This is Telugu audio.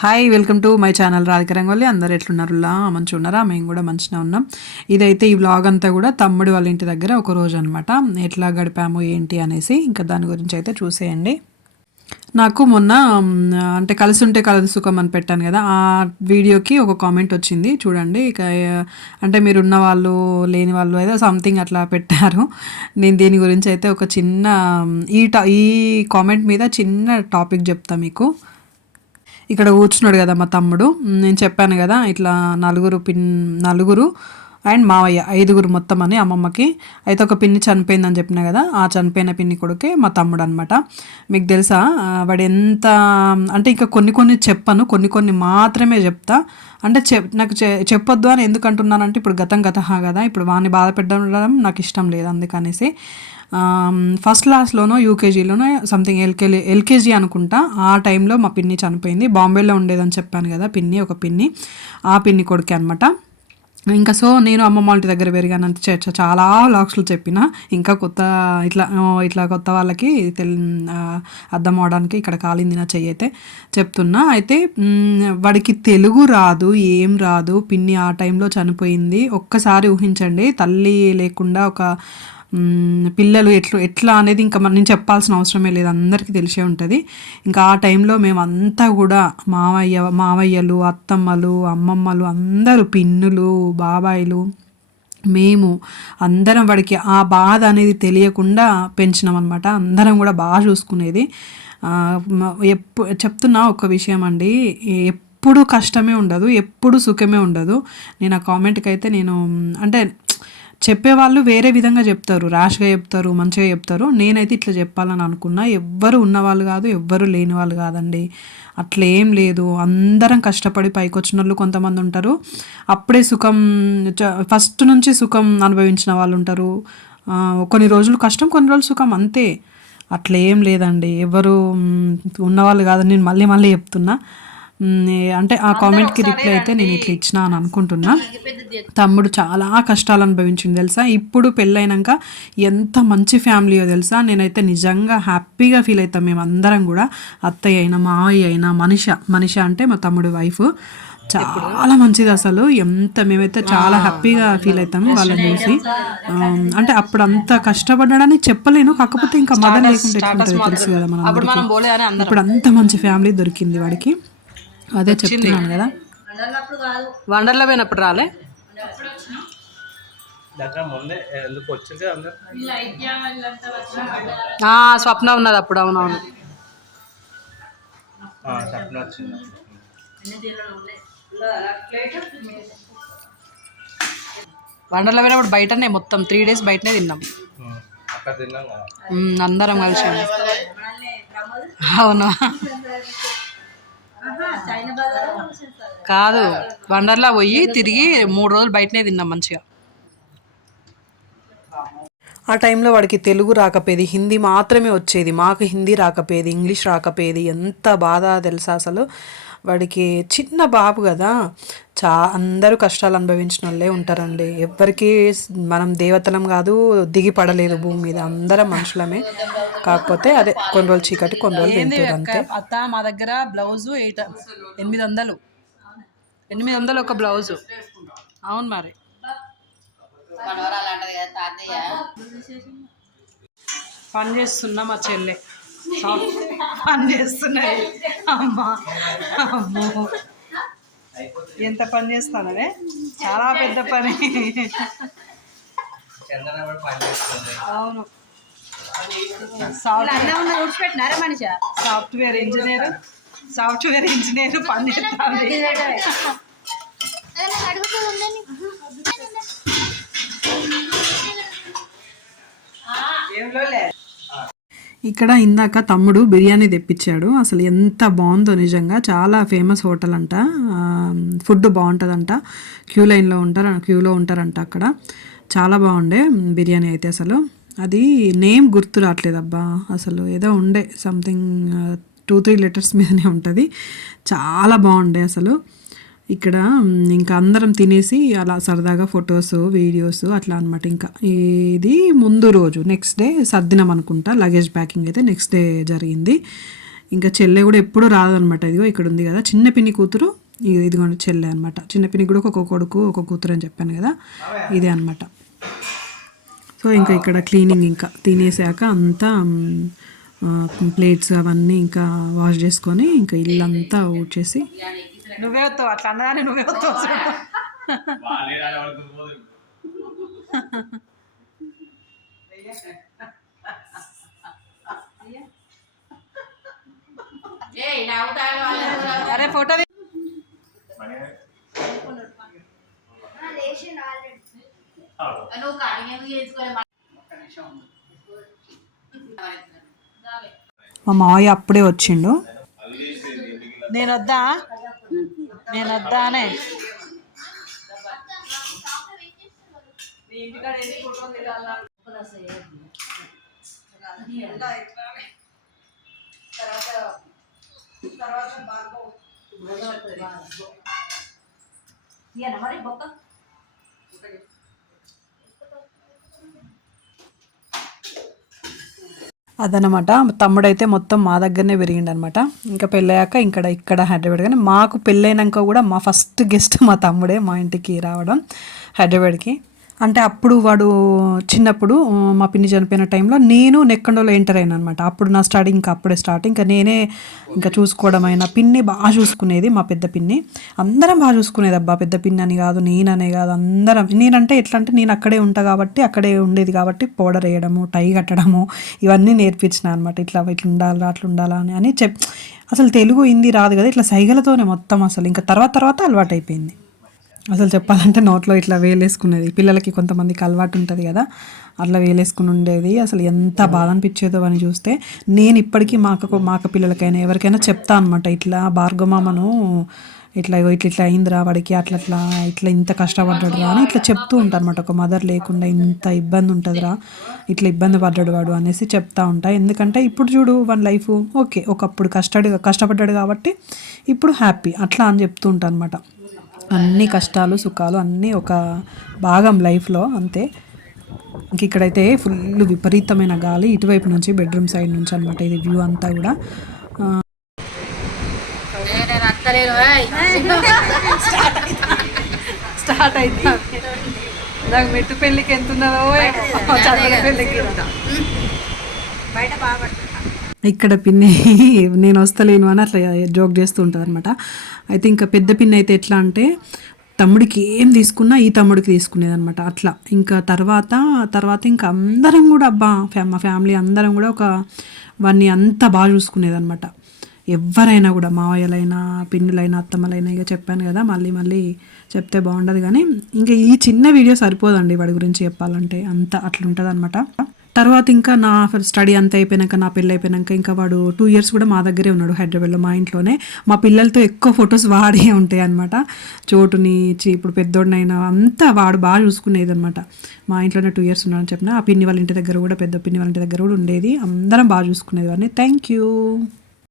Hi welcome to my channel Radhika Rangoli అందరు ఎట్లున్నారులా మంచిగా ఉన్నారా మేము కూడా మంచిగా ఉన్నాం. ఇదైతే ఈ వ్లాగ్ అంతా కూడా తమ్ముడు వాళ్ళ ఇంటి దగ్గర ఒక రోజు అనమాట ఎట్లా గడిపాము ఏంటి అనేసి ఇంకా దాని గురించి అయితే చూసేయండి. నాకు మొన్న అంటే కలిసి ఉంటే కలదు సుఖం అని పెట్టాను కదా. ఆ వీడియోకి ఒక కామెంట్ వచ్చింది. చూడండి ఇక అంటే మీరు ఉన్న వాళ్ళు లేని వాళ్ళు అయితే సంథింగ్ అట్లా పెట్టారు. నేను దీని గురించి అయితే ఒక చిన్న ఈ టా ఈ కామెంట్ మీద చిన్న టాపిక్ చెప్తా మీకు. ఇక్కడ కూర్చున్నాడు కదా మా తమ్ముడు. నేను చెప్పాను కదా ఇట్లా నలుగురు పిన్ నలుగురు అండ్ మావయ్య ఐదుగురు మొత్తం అని అమ్మమ్మకి. అయితే ఒక పిన్ని చనిపోయిందని చెప్పిన కదా ఆ చనిపోయిన పిన్ని కొడుకే మా తమ్ముడు అనమాట మీకు తెలుసా వాడు ఎంత అంటే ఇంకా కొన్ని కొన్ని చెప్పను కొన్ని కొన్ని మాత్రమే చెప్తా. అంటే చెప్ నాకు చె- చెప్పొద్దు అని ఎందుకు అంటున్నానంటే ఇప్పుడు గతం గత కదా ఇప్పుడు వాడిని బాధ పెట్టడం నాకు ఇష్టం లేదు అందుకనేసి. ఫస్ట్ క్లాస్లోనో యూకేజీలోనో సంథింగ్ ఎల్కేజీ ఎల్కేజీ అనుకుంటా ఆ టైంలో మా పిన్ని చనిపోయింది. బాంబేలో ఉండేదని చెప్పాను కదా పిన్ని ఒక పిన్ని. ఆ పిన్ని కొడుకే అనమాట ఇంకా సో నేను అమ్మమ్మ వాళ్ళ ఇంటి దగ్గర పెరిగానంత చర్చ చాలా లాక్స్లు చెప్పిన. ఇంకా కొత్త ఇట్లా ఇట్లా కొత్త వాళ్ళకి తెల్ అర్థం అవడానికి ఇక్కడ కాలింది నా చెయ్యి అయితే చెప్తున్నా. అయితే వాడికి తెలుగు రాదు ఏం రాదు. పిన్ని ఆ టైంలో చనిపోయింది. ఒక్కసారి ఊహించండి తల్లి లేకుండా ఒక పిల్లలు ఎట్లా ఎట్లా అనేది ఇంకా మనం నేను చెప్పాల్సిన అవసరమే లేదు. అందరికీ తెలిసే ఉంటుంది. ఇంకా ఆ టైంలో మేమంతా కూడా మావయ్య మావయ్యలు అత్తమ్మలు అమ్మమ్మలు అందరూ పిన్నులు బాబాయిలు మేము అందరం వాడికి ఆ బాధ అనేది తెలియకుండా పెంచినాం అనమాట అందరం కూడా బాగా చూసుకునేది. ఎప్పు చెప్తున్నా ఒక విషయం అండి. ఎప్పుడు కష్టమే ఉండదు ఎప్పుడు సుఖమే ఉండదు. నేను ఆ కామెంట్కి అయితే నేను అంటే చెప్పేవాళ్ళు వేరే విధంగా చెప్తారు. ర్యాష్గా చెప్తారు మంచిగా చెప్తారు. నేనైతే ఇట్లా చెప్పాలని అనుకున్నా. ఎవ్వరు ఉన్నవాళ్ళు కాదు ఎవ్వరు లేని వాళ్ళు కాదండి. అట్లా ఏం లేదు. అందరం కష్టపడి పైకి వచ్చిన వాళ్ళు కొంతమంది ఉంటారు. అప్పుడే సుఖం చ- ఫస్ట్ నుంచి సుఖం అనుభవించిన వాళ్ళు ఉంటారు. కొన్ని రోజులు కష్టం కొన్ని రోజులు సుఖం అంతే. అట్లా ఏం లేదండి. ఎవరు ఉన్నవాళ్ళు కాదని నేను మళ్ళీ మళ్ళీ చెప్తున్నా. అంటే ఆ కామెంట్కి రిప్లై అయితే నేను ఇట్లా ఇచ్చిన అని అనుకుంటున్నా. తమ్ముడు చాలా కష్టాలు అనుభవించింది తెలుసా? ఇప్పుడు పెళ్ళైనాక ఎంత మంచి ఫ్యామిలీయో తెలుసా? నేనైతే నిజంగా హ్యాపీగా ఫీల్ అవుతాం మేము అందరం కూడా. అత్తయ్య అయినా మావయ్య అయినా మనిష మనిష అంటే మా తమ్ముడు వైఫ్. చాలా మంచిది అసలు. ఎంత మేమైతే చాలా హ్యాపీగా ఫీల్ అవుతాం వాళ్ళని చూసి. అంటే అప్పుడు అంత కష్టపడ్డాడని చెప్పలేను. కాకపోతే ఇంకా మదర్ ఎట్లుంటుందో తెలుసు కదా మనం ఇప్పుడు అంత మంచి ఫ్యామిలీ దొరికింది వాడికి. అదే చెప్తున్నాను కదా. వండర్లో పోయినప్పుడు రాలే? స్వప్న ఉన్నది అప్పుడు అవునవును. వండర్లో పోయినప్పుడు బయటనే మొత్తం త్రీ డేస్ బయటనే తిన్నాం. అందరం కలిసి. అవును. కాదు వండర్లా పోయి తిరిగి మూడు రోజులు బయటనే తిన్నాం మంచిగా. ఆ టైంలో వాడికి తెలుగు రాకపోయేది హిందీ మాత్రమే వచ్చేది. మాకు హిందీ రాకపోయేది ఇంగ్లీష్ రాకపోయేది. ఎంత బాధ తెలుసా అసలు? వాడికి చిన్న బాబు కదా. చా అందరూ కష్టాలు అనుభవించిన వాళ్ళే ఉంటారండి. ఎవ్వరికీ మనం దేవతలం కాదు దిగి పడలేదు భూమి మీద. అందరం మనుషులమే. కాకపోతే అదే కొన్ని రోజులు చీకటి కొన్ని రోజులు వెళ్తారు అంతే. అత్త మా దగ్గర బ్లౌజు ఎయిట్ ఎనిమిది వందలు. ఎనిమిది వందలు ఒక బ్లౌజు. అవును మరి. పని చేస్తున్నా మా చెల్లె. పని చేస్తున్నది అమ్మా అమ్మో. ఎంత పని చేస్తానవే? చాలా పెద్ద పని. అవును. Software software engineer software engineer పని ఇక్కడ ఇందాక తమ్ముడు బిర్యానీ తెప్పించాడు. అసలు ఎంత బాగుందో నిజంగా. చాలా ఫేమస్ హోటల్ అంట. ఫుడ్ బాగుంటుందంట. క్యూ లైన్లో ఉంటారు క్యూలో ఉంటారంట అక్కడ. చాలా బాగుండే బిర్యానీ అయితే అసలు. అది నేమ్ గుర్తు రావట్లేదు అబ్బా. అసలు ఏదో ఉండే సంథింగ్ టూ త్రీ లెటర్స్ మీదనే ఉంటుంది. చాలా బాగుండే అసలు. ఇక్కడ ఇంకా అందరం తినేసి అలా సరదాగా ఫొటోస్ వీడియోస్ అట్లా అనమాట ఇంకా. ఇది ముందు రోజు నెక్స్ట్ డే సర్దినం అనుకుంటా. లగేజ్ ప్యాకింగ్ అయితే నెక్స్ట్ డే జరిగింది. ఇంకా చెల్లె కూడా ఎప్పుడు రాదనమాట ఇదిగో ఇక్కడ ఉంది కదా చిన్న పిన్ని కూతురు. ఇది ఇదిగోండి చెల్లె అనమాట చిన్న పిన్ని కూడా ఒక కొడుకు ఒక కూతురు అని చెప్పాను కదా. ఇదే అనమాట సో ఇంకా ఇక్కడ క్లీనింగ్ ఇంకా తినేసాక అంతా ప్లేట్స్ అవన్నీ ఇంకా వాష్ చేసుకొని ఇంకా ఇల్లంతా ఊడ్చేసి. నువ్వే వస్తావు? అట్లా అన్నదాన్ని నువ్వే వస్తావు? అరే ఫోటో నువ్వు కటింగ్ మా మావయ్య అప్పుడే వచ్చిండు. నేను వద్దా నేను వద్దా అనే మరి బొక్క అదనమాట తమ్ముడైతే మొత్తం మా దగ్గరనే పెరిగిండు అనమాట ఇంకా పెళ్ళయ్యాక ఇక్కడ ఇక్కడ హైదరాబాద్ కానీ మాకు పెళ్ళైనాక కూడా మా ఫస్ట్ గెస్ట్ మా తమ్ముడే మా ఇంటికి రావడం హైదరాబాద్కి. అంటే అప్పుడు వాడు చిన్నప్పుడు మా పిన్ని చనిపోయిన టైంలో నేను నెక్కండోలో ఎంటర్ అయినా అనమాట అప్పుడు నా స్టడీ ఇంకా అప్పుడే స్టార్ట్ ఇంకా నేనే ఇంకా చూసుకోవడం అయినా. పిన్ని బాగా చూసుకునేది మా పెద్ద పిన్ని. అందరం బాగా చూసుకునేది అబ్బా పెద్ద పిన్ని అని కాదు నేననే కాదు అందరం. నేనంటే ఎట్లా అంటే నేను అక్కడే ఉంటా కాబట్టి అక్కడే ఉండేది కాబట్టి పౌడర్ వేయడము టై కట్టడము ఇవన్నీ నేర్పించిన అనమాట ఇట్లా ఇట్లా ఉండాలా అట్లా ఉండాలా అని అని చెప్ అసలు తెలుగు హిందీ రాదు కదా ఇట్లా సైగలతోనే మొత్తం అసలు. ఇంకా తర్వాత తర్వాత అలవాటైపోయింది. అయిపోయింది అసలు చెప్పాలంటే నోట్లో ఇట్లా వేలేసుకునేది. పిల్లలకి కొంతమందికి అలవాటు ఉంటుంది కదా అట్లా వేలేసుకుని ఉండేది. అసలు ఎంత బాధ అనిపించేదో అని చూస్తే నేను ఇప్పటికీ మాకు మాక పిల్లలకైనా ఎవరికైనా చెప్తా అనమాట ఇట్లా భార్గమామను ఇట్లా ఇట్లా ఇట్లా అయిందిరా వాడికి అట్లా అట్లా ఇట్లా ఇంత కష్టపడ్డాడు రా అని ఇట్లా చెప్తూ ఉంటాను అనమాట ఒక మదర్ లేకుండా ఇంత ఇబ్బంది ఉంటుందిరా ఇట్లా ఇబ్బంది పడ్డాడు వాడు అనేసి చెప్తా ఉంటా. ఎందుకంటే ఇప్పుడు చూడు వన్ లైఫ్ ఓకే ఒకప్పుడు కష్టడు కష్టపడ్డాడు కాబట్టి ఇప్పుడు హ్యాపీ అట్లా అని చెప్తూ ఉంటాను అనమాట అన్ని కష్టాలు సుఖాలు అన్నీ ఒక భాగం లైఫ్లో అంతే. ఇంక ఇక్కడైతే ఫుల్ విపరీతమైన గాలి ఇటువైపు నుంచి బెడ్రూమ్ సైడ్ నుంచి అనమాట ఇది వ్యూ అంతా కూడా. స్టార్ట్ అయింది. నాకు మెట్టు పెళ్ళికి ఎంత ఉన్నదో చదువు పెళ్ళికి. బయట బాగా ఇక్కడ పిన్ని నేను వస్తలేను అని అట్లా జోక్ చేస్తూ ఉంటుంది అనమాట అయితే ఇంకా పెద్ద పిన్ని అయితే ఎట్లా అంటే తమ్ముడికి ఏం తీసుకున్నా ఈ తమ్ముడికి తీసుకునేదనమాట అట్లా. ఇంకా తర్వాత తర్వాత ఇంకా అందరం కూడా అబ్బా ఫ్యా- మా ఫ్యామిలీ అందరం కూడా ఒక వాడిని అంతా బాగా చూసుకునేదనమాట ఎవరైనా కూడా మావయ్యలైనా పిన్నులైనా అత్తమ్మలైనా ఇక చెప్పాను కదా మళ్ళీ మళ్ళీ చెప్తే బాగుండదు కానీ ఇంకా ఈ చిన్న వీడియో సరిపోదండి వాడి గురించి చెప్పాలంటే అంత అట్లుంటుంది అనమాట తర్వాత ఇంకా నా స్టడీ అంతా అయిపోయినాక నా పెళ్ళి అయిపోయినాక ఇంకా వాడు టూ ఇయర్స్ కూడా మా దగ్గరే ఉన్నాడు హైదరాబాద్లో మా ఇంట్లోనే. మా పిల్లలతో ఎక్కువ ఫొటోస్ వాడే ఉంటాయి అనమాట చోటుని చి- ఇప్పుడు పెద్దోడినైనా అంతా వాడు బాగా చూసుకునేది అనమాట మా ఇంట్లోనే టూ ఇయర్స్ ఉన్నాడని చెప్పిన ఆ పిన్ని వాళ్ళ ఇంటి దగ్గర కూడా పెద్ద పిన్ని వాళ్ళ ఇంటి దగ్గర కూడా ఉండేది. అందరం బాగా చూసుకునేది వాడిని థ్యాంక్ యూ